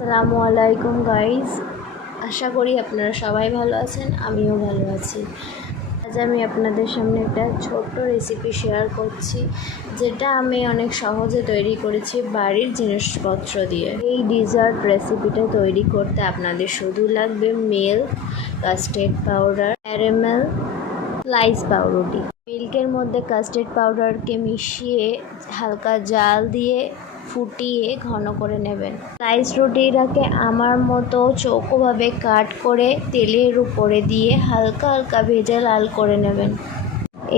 আসসালামু আলাইকুম গাইস, আশা করি আপনারা সবাই ভালো আছেন। আমিও ভালো আছি। আজ আমি আপনাদের সামনে একটা ছোট্ট রেসিপি শেয়ার করছি, যেটা আমি অনেক সহজে তৈরি করেছি বাড়ির জিনিসপত্র দিয়ে। এই ডিজার্ট রেসিপিটা তৈরি করতে আপনাদের শুধু লাগবে milk, custard powder, caramel, slice পাউরুটি। মিল্কের মধ্যে কাস্টার্ড পাউডারকে মিশিয়ে হালকা জাল দিয়ে ফুটিয়ে ঘন করে নেবেন। স্লাইস রুটিটাকে আমার মতো চৌকোভাবে কাট করে তেলের উপরে দিয়ে হালকা হালকা ভেজে লাল করে নেবেন।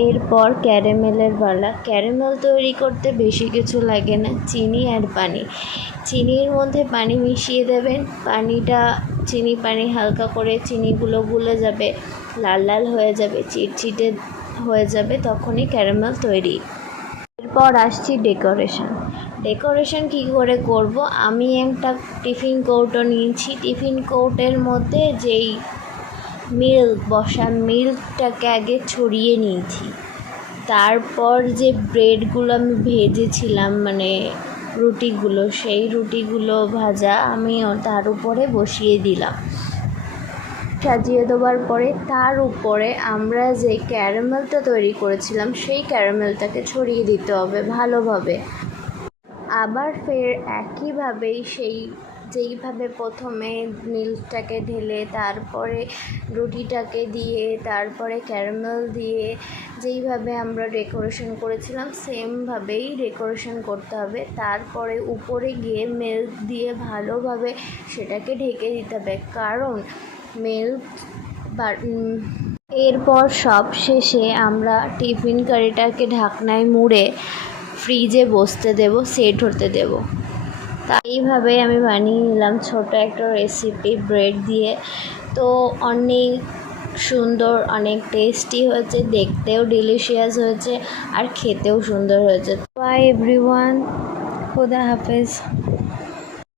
এরপর ক্যারামেলের পালা। ক্যারামেল তৈরি করতে বেশি কিছু লাগে না, চিনি আর পানি। চিনির মধ্যে পানি মিশিয়ে দেবেন। চিনি পানি হালকা করে চিনিগুলো গুলে যাবে, লাল লাল হয়ে যাবে, চিটচিটে হয়ে যাবে, তখনই ক্যারামেল তৈরি। এরপর আসছি ডেকোরেশন কী করে করব। আমি একটা টিফিন কৌটো নিয়েছি। টিফিন কৌটের মধ্যে যেই মিল্কটাকে আগে ছড়িয়ে নিয়েছি। তারপর যে ব্রেডগুলো আমি ভেজেছিলাম, রুটিগুলো, সেই রুটিগুলো ভাজা আমি তার উপরে বসিয়ে দিলাম। সাজিয়ে দেওয়ার পরে তার উপরে আমরা যে ক্যারামেলটা তৈরি করেছিলাম সেই ক্যারামেলটাকে ছড়িয়ে দিতে হবে ভালোভাবে। আবার ফের একইভাবেই যেইভাবে প্রথমে মিল্কটাকে ঢেলে তারপরে রুটিটাকে দিয়ে তারপরে ক্যারামেল দিয়ে যেইভাবে আমরা ডেকোরেশন করেছিলাম সেমভাবেই ডেকোরেশন করতে হবে। তারপরে উপরে গিয়ে মিল্ক দিয়ে ভালোভাবে সেটাকে ঢেকে দিতে হবে, কারণ এরপর সব শেষে আমরা টিফিন কারিটাকে ঢাকনায় মুড়ে ফ্রিজে বসতে দেব, সেট হতে দেব। তাই এইভাবে আমি বানিয়ে নিলাম ছোট একটা রেসিপি ব্রেড দিয়ে। তো অনেক সুন্দর, অনেক টেস্টি হয়েছে, দেখতেও ডিলিশিয়াস হয়েছে আর খেতেও সুন্দর হয়েছে। বাই এভরিওয়ান, খুদা হাফেজ।